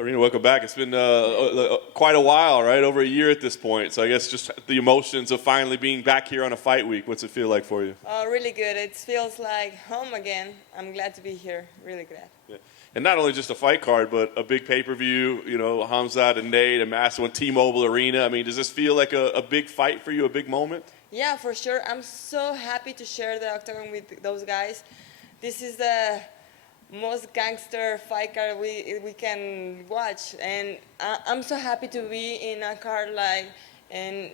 Irene, welcome back. It's been quite a while, right? Over a year at this point. So I guess just the emotions of finally being back here on a fight week. What's it feel like for you? Really good. It feels like home again. I'm glad to be here. Really glad. Yeah. And not only just a fight card, but a big pay-per-view, you know, Hamzat and Nate, a massive one, T-Mobile Arena. I mean, does this feel like a big fight for you, a big moment? Yeah, for sure. I'm so happy to share the octagon with those guys. This is the most gangster fight card we can watch, and I'm so happy to be in a card like and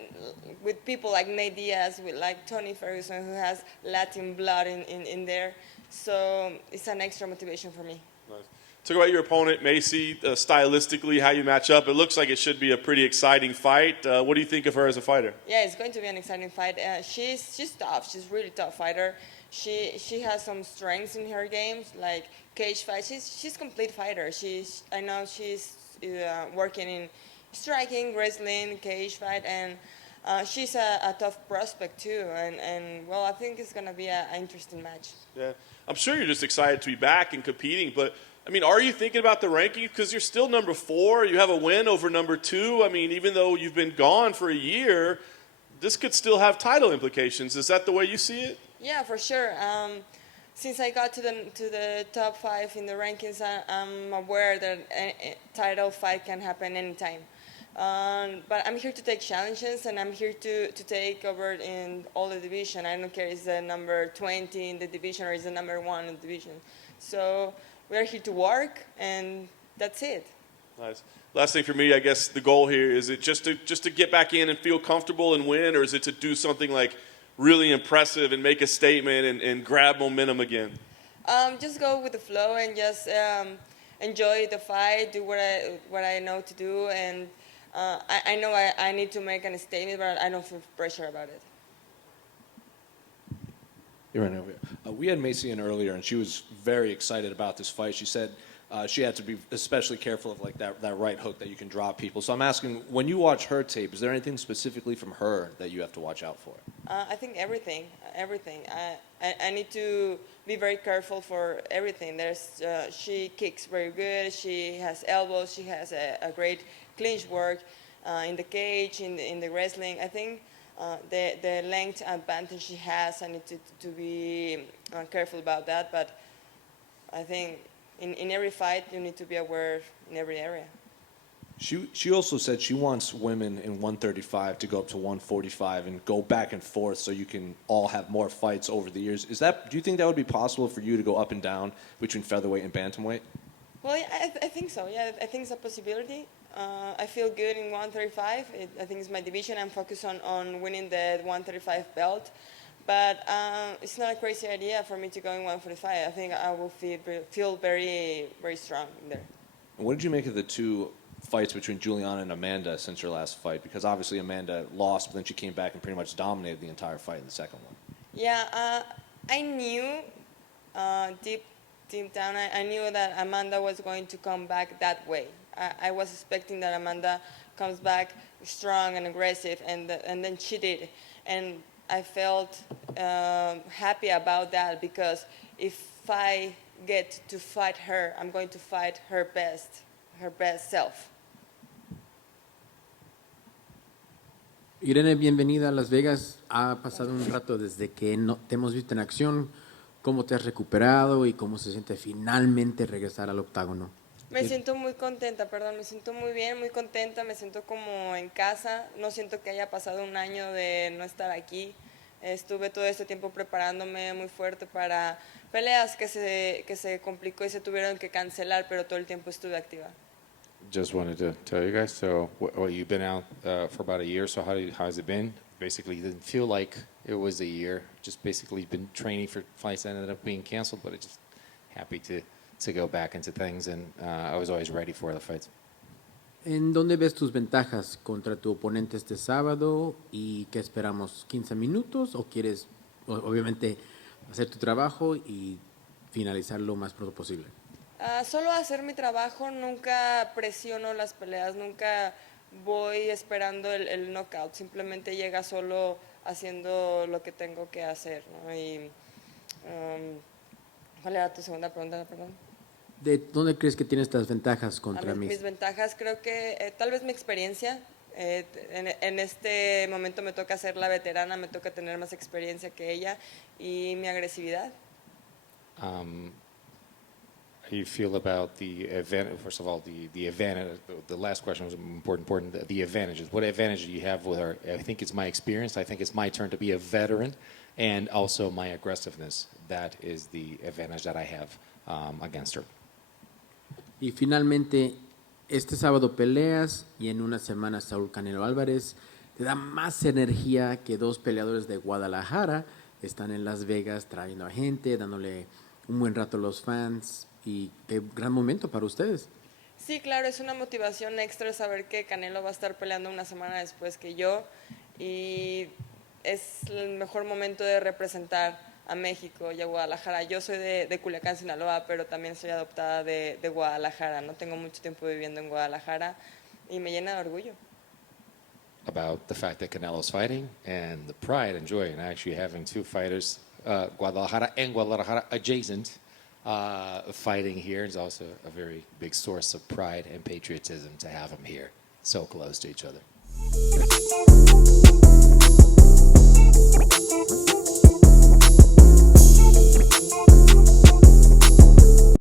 with people like Nate Diaz, with like Tony Ferguson, who has Latin blood in there. So it's an extra motivation for me. Nice. Talk about your opponent, Macy, stylistically, how you match up. It looks like it should be a pretty exciting fight. What do you think of her as a fighter? Yeah, it's going to be an exciting fight. She's tough. She's a really tough fighter. She has some strengths in her games, like cage fight. She's a complete fighter. I know she's working in striking, wrestling, cage fight, and she's a tough prospect too. And well, I think it's gonna be an interesting match. Yeah, I'm sure you're just excited to be back and competing, but I mean, are you thinking about the ranking? Because you're still number 4. You have a win over number 2. I mean, even though you've been gone for a year, this could still have title implications. Is that the way you see it? Yeah, for sure. Since I got to the top 5 in the rankings, I'm aware that a title fight can happen anytime. But I'm here to take challenges, and I'm here to take over in all the division. I don't care if it's the number 20 in the division or it's the number 1 in the division. So we're here to work, and that's it. Nice. Last thing for me, I guess the goal here, is it just to get back in and feel comfortable and win, or is it to do something like really impressive and make a statement and grab momentum again? Just go with the flow and just enjoy the fight, do what I know to do, and I know I need to make a statement, but I don't feel pressure about it. We had Macy in earlier, and she was very excited about this fight. She said she had to be especially careful of like that right hook that you can drop people. So I'm asking, when you watch her tape, is there anything specifically from her that you have to watch out for? I think everything. I need to be very careful for everything. She kicks very good. She has elbows. She has a great clinch work in the cage, in the wrestling. I think the length advantage she has, I need to be careful about that. But I think in every fight, you need to be aware in every area. She also said she wants women in 135 to go up to 145 and go back and forth so you can all have more fights over the years. Do you think that would be possible for you to go up and down between featherweight and bantamweight? Well, yeah, I think so. Yeah, I think it's a possibility. I feel good in 135. I think it's my division. I'm focused on winning the 135 belt. But it's not a crazy idea for me to go in 145. I think I will feel very, very strong in there. And what did you make of the two fights between Juliana and Amanda since her last fight? Because obviously Amanda lost, but then she came back and pretty much dominated the entire fight in the second one. Yeah, I knew deep down, I knew that Amanda was going to come back that way. I was expecting that Amanda comes back strong and aggressive, and then she did. And I felt happy about that, because if I get to fight her, I'm going to fight her best self. Irene, bienvenida a Las Vegas. Ha pasado un rato desde que te hemos visto en acción. ¿Cómo te has recuperado y cómo se siente finalmente regresar al octágono? Me siento muy contenta, me siento muy bien, muy contenta, me siento como en casa. No siento que haya pasado un año de no estar aquí. Estuve todo este tiempo preparándome muy fuerte para peleas que se complicó y se tuvieron que cancelar, pero todo el tiempo estuve activa. Just wanted to tell you guys, so you've been out for about a year, so how's it been? Basically, it didn't feel like it was a year, just basically been training for fights that ended up being canceled, but I'm just happy to go back into things, and I was always ready for the fights. ¿En dónde ves tus ventajas contra tu oponente este sábado? ¿Y qué esperamos? ¿15 minutos o quieres, obviamente, hacer tu trabajo y finalizar lo más pronto posible? Solo hacer mi trabajo, nunca presiono las peleas, nunca voy esperando el knockout, simplemente llega solo haciendo lo que tengo que hacer, ¿no? Y, ¿cuál era tu segunda pregunta, perdón? ¿De dónde crees que tiene estas ventajas A contra mis Macy? ventajas creo que tal vez mi experiencia. En este momento me toca ser la veterana, me toca tener más experiencia que ella y mi agresividad. How you feel about the advantage? First of all, the advantage. The last question was important. The advantages. What advantage do you have with her? I think it's my experience. I think it's my turn to be a veteran, and also my aggressiveness. That is the advantage that I have against her. Y finalmente, este sábado peleas y en una semana Saúl Canelo Álvarez te da más energía que dos peleadores de Guadalajara. Están en Las Vegas trayendo a gente, dándole un buen rato a los fans y qué gran momento para ustedes. Sí, claro, es una motivación extra saber que Canelo va a estar peleando una semana después que yo y es el mejor momento de representar a México y a Guadalajara. Yo soy de Culiacán, Sinaloa, pero también soy adoptada de Guadalajara. No tengo mucho tiempo viviendo en Guadalajara y me llena de orgullo. About the fact that Canelo's fighting and the pride and joy in actually having two fighters, Guadalajara and Guadalajara adjacent, fighting here is also a very big source of pride and patriotism to have them here so close to each other.